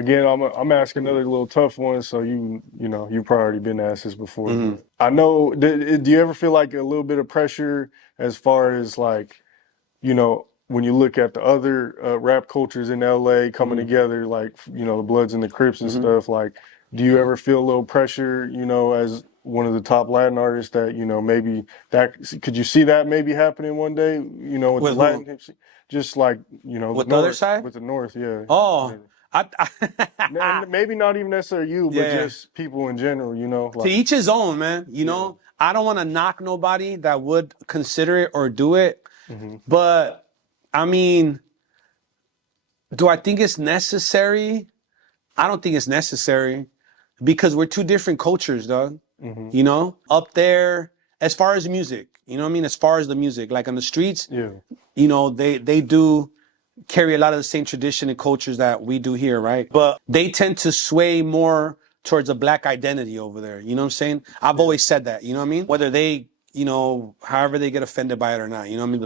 again, I'm asking another little tough one. So you've probably already been asked this before. Mm-hmm. But I know. Do you ever feel like a little bit of pressure as far as like, when you look at the other rap cultures in LA coming Mm-hmm. together, like, the Bloods and the Crips and Mm-hmm. stuff, like, do you ever feel a little pressure, as one of the top Latin artists that, maybe that, could you see that maybe happening one day, with the With who? Latin hip scene? Just like, the With the other North, side? with the North, yeah. Oh, Maybe. I And maybe not even necessarily you, but yeah. just people in general, To like, each his own, man. yeah. I don't want to knock nobody that would consider it or do it. Hmm. But I mean, do I think it's necessary? I don't think it's necessary because we're two different cultures, dog. Hmm. Up there, as far as music, you know what I mean? As far as the music, like on the streets, Yeah. they do carry a lot of the same tradition and cultures that we do here, right? But they tend to sway more towards a black identity over there. You know what I'm saying? I've Yeah. always said that, you know what I mean? Whether they, however they get offended by it or not, you know what I mean?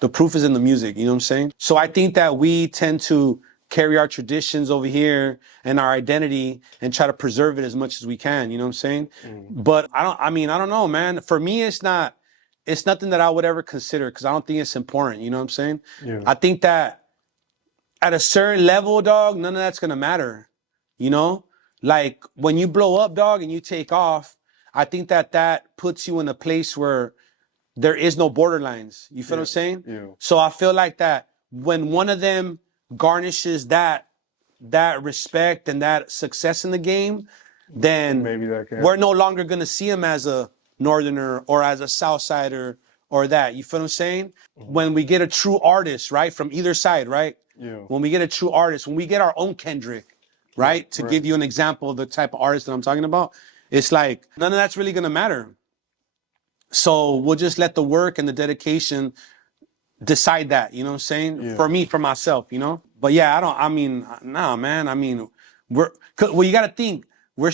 The proof is in the music, you know what I'm saying? So I think that we tend to carry our traditions over here and our identity and try to preserve it as much as we can, you know what I'm saying? Mm. But I don't know, man. For me, it's nothing that I would ever consider because I don't think it's important, you know what I'm saying? Yeah. I think that at a certain level, dog, none of that's gonna matter. You know, like when you blow up, dog, and you take off, I think that puts you in a place where there is no borderlines. You feel what I'm saying? Yeah. So I feel like that when one of them garnishes that respect and that success in the game, then Maybe that can. we're no longer gonna see him as a northerner or as a south sider or that. You feel what I'm saying? Mhm. When we get a true artist, right, from either side, right? Yeah. When we get a true artist, when we get our own Kendrick, right? To give you an example of the type of artist that I'm talking about, it's like none of that's really gonna matter. So we'll just let the work and the dedication decide that, you know what I'm saying? Yeah. For me, for myself, But yeah, nah, man. Well, you gotta think, we're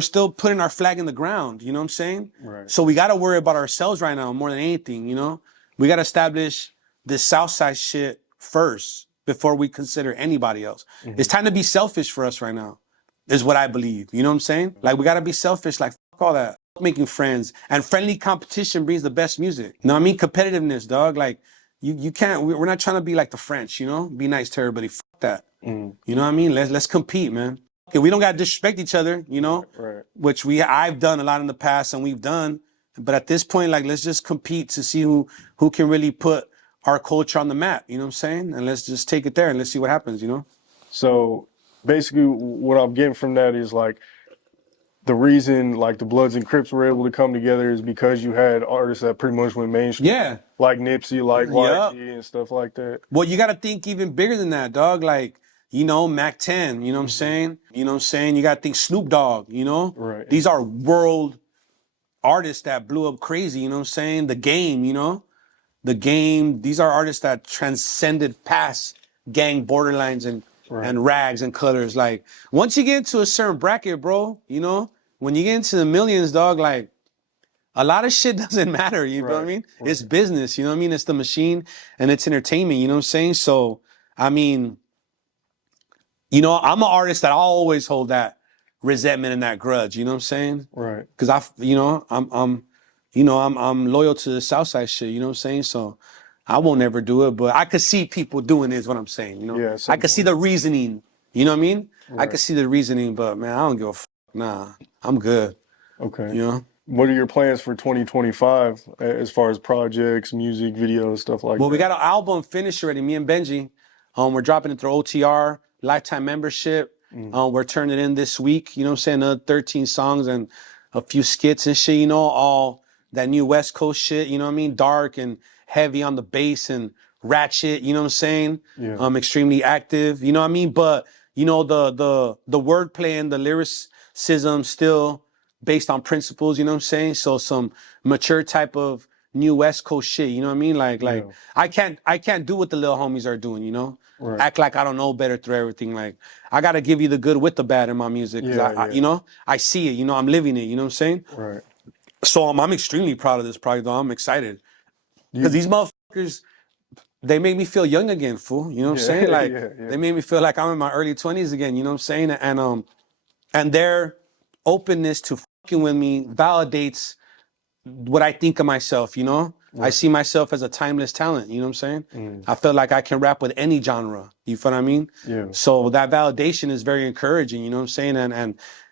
still putting our flag in the ground, you know what I'm saying? Right. So we gotta worry about ourselves right now more than anything, We gotta establish this Southside shit first before we consider anybody else. Mhm. It's time to be selfish for us right now, is what I believe. You know what I'm saying? Like we gotta be selfish, like fuck all that. Making friends and friendly competition brings the best music. You know what I mean? Competitiveness, dog. Like you can't. We're not trying to be like the French. Be nice to everybody. Fuck that. Mhm. You know what I mean? Let's compete, man. Okay, we don't gotta disrespect each other. Right. Which I've done a lot in the past and we've done. But at this point, like let's just compete to see who can really put our culture on the map. You know what I'm saying? And let's just take it there and let's see what happens. So basically, what I'm getting from that is like the reason like the Bloods and Crips were able to come together is because you had artists that pretty much went mainstream, Yeah. like Nipsey, like Yep. YG, and stuff like that. Well, you got to think even bigger than that, dog. Like, Mac 10, you know what I'm saying? You know what I'm saying? You got to think Snoop Dogg, Right. These are world artists that blew up crazy, you know what I'm saying? The Game, The Game, these are artists that transcended past gang borderlines and Right. and rags and colors. Like, once you get into a certain bracket, bro, when you get into the millions, dog, like, a lot of shit doesn't matter, you know what I Right. mean? Right. It's business, you know what I mean? It's the machine and it's entertainment, you know what I'm saying? So, I mean, I'm an artist that I always hold that resentment and that grudge, you know what I'm saying? Right. Because I'm loyal to the Southside shit, you know what I'm saying? So I won't ever do it, but I could see people doing it is what I'm saying, Yeah. At I some could see point. the reasoning, you know what I mean? I Right. could see the reasoning, but man, I don't give a fuck. Nah, I'm good, Okay. you know? What are your plans for 2025 as far as projects, music, videos, stuff like Well, we that? got an album finished already, me and Benji. We're dropping it through OTR, lifetime membership. Mm. We're turning it in this week, you know what I'm saying? Another 13 songs and a few skits and shit, all that new West Coast shit, you know what I mean? Dark and heavy on the bass and ratchet, you know what I'm saying? Yeah. Extremely active, you know what I mean? But, the wordplay and the lyricism still based on principles, you know what I'm saying? So some mature type of new West Coast shit, you know what I mean? Like Yeah. I can't do what the little homies are doing, Right. Act like I don't know better through everything. Like I gotta give you the good with the bad in my music. Cause Yeah. Yeah. I see it, I'm living it, you know what I'm saying? Right. So I'm extremely proud of this project though. I'm excited. Cause You these motherfuckers, they make me feel young again, fool. You know what I'm saying? Like yeah. they made me feel like I'm in my early 20s again. You know what I'm saying? And their openness to fucking with me validates what I think of myself, you know? I Right. see myself as a timeless talent, you know what I'm saying? I feel like I can rap with any genre, you feel what I mean? Yeah. So that validation is very encouraging, you know what I'm saying?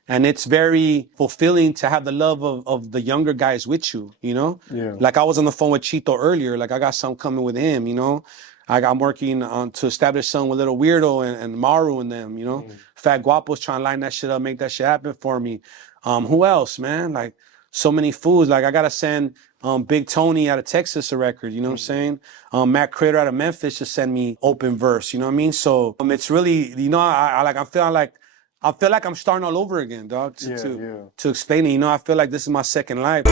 And it's very fulfilling to have the love of the younger guys with you, you know? Yeah. Like I was on the phone with Chito earlier, like I got something coming with him, you know? I'm working on to establish something with Little Weirdo and Maru and them, you know? Fat Guapo's trying to line that shit up, make that shit happen for me. Who else, man? Like so many fools. Like I gotta send Big Tony out of Texas a record, you know what I'm saying? Matt Crater out of Memphis to send me open verse, you know what I mean? So it's really, you know, I feel like I'm starting all over again, dog. To explain it, you know, I feel like this is my second life.